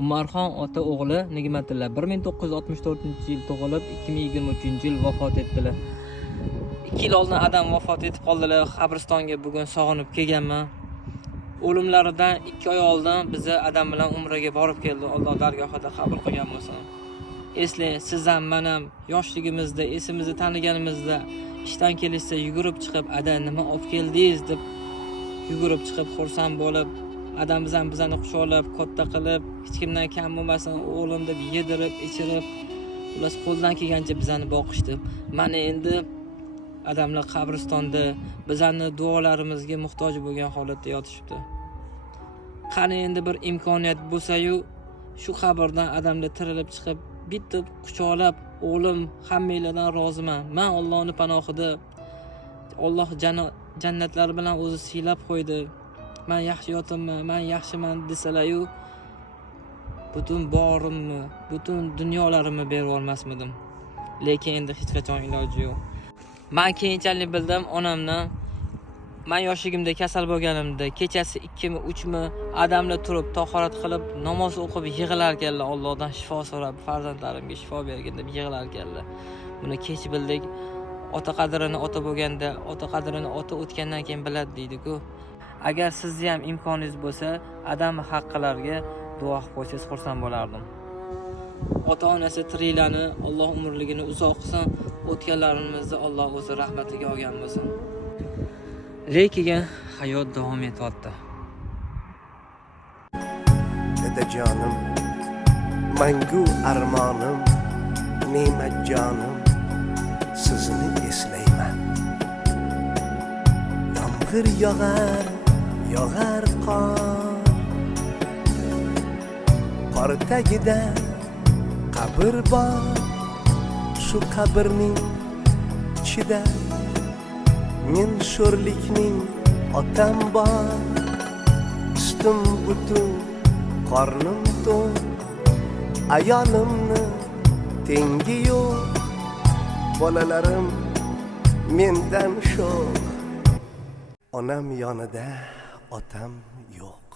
Umarxon ota o'g'li Nigmatilla 1964-yil tug'ilib, 2023-yil vafot etdilar. 2 yil oldin adam vafot etib qoldilar. Qabristonga bugun sog'inib kelganman. O'limlaridan 2 oy oldin bizni adam bilan umraga borib keldi. Alloh dargohida qabul qilgan bo'lsin. Eslang, siz ham men ham yoshligimizda, esimizni taniganimizda ishdan kelishsa yugurib chiqib, "Ada, nima olib keldingiz?" deb yugurib chiqib xursand bo'lib, adamiz ham bizani quchoqlab, katta qilib, hech kimdan kam bo'lmasin, o'g'lim deb yedirib, ichirib, ular qo'ldan kelgancha bizani boqishdi. Mana endi adamlar qabristonda bizani duolarimizga muhtoj bo'lgan holatda yotishibdi. Qani endi bir imkoniyat bo'lsa-yu, shu qabrdan adamlar tirilib chiqib, bitta quchoqlab, "O'g'lim, hammanglardan roziman. Men Allohning panohida, Alloh jannatlari bilan o'zi siylab qo'ydi. Men yaxshi yotibman, men yaxshiman" desalar-yu, butun borimni, butun dunyolarimni berib olmasmidim. Lekin endi hech qachon iloji yo'q. Men keyinchalik bildim onamdan, men yoshligimda kasal bo'lganimda kechasi 2 mi 3 mi adamlar turib tahorat qilib namoz o'qib yig'lar ekanlar, Allohdan shifo so'rab, farzandlarimga shifo bergin deb yig'lar ekanlar. Buni kech bildik. Ota qadrini ota bo'lganda, ota qadrini ota o'tgandan keyin biladi deydi-ku. Agar sizni ham imkoningiz bo'lsa, adam haqqilariga duo qilib qo'ysangiz xursand bo'lardim. Ota-onasi tiriklarni Alloh umrligini uzoq qilsin, o'tganlarimizni Alloh o'zi rahmatiga olgan bo'lsin. Lekin hayot davom etyapti. Dadajonim, mangu armonim, ne'mat jonim, sizni eslayman. Yomg'ir yog'ar qor, qor tagida qabr bor, shu qabrning ichida men sho'rlikning otam bor. Ustim butun, qornim to'q, ayolimni tengi yo'q, bolalarim mendan sho'x, onam yonida otam yo'q.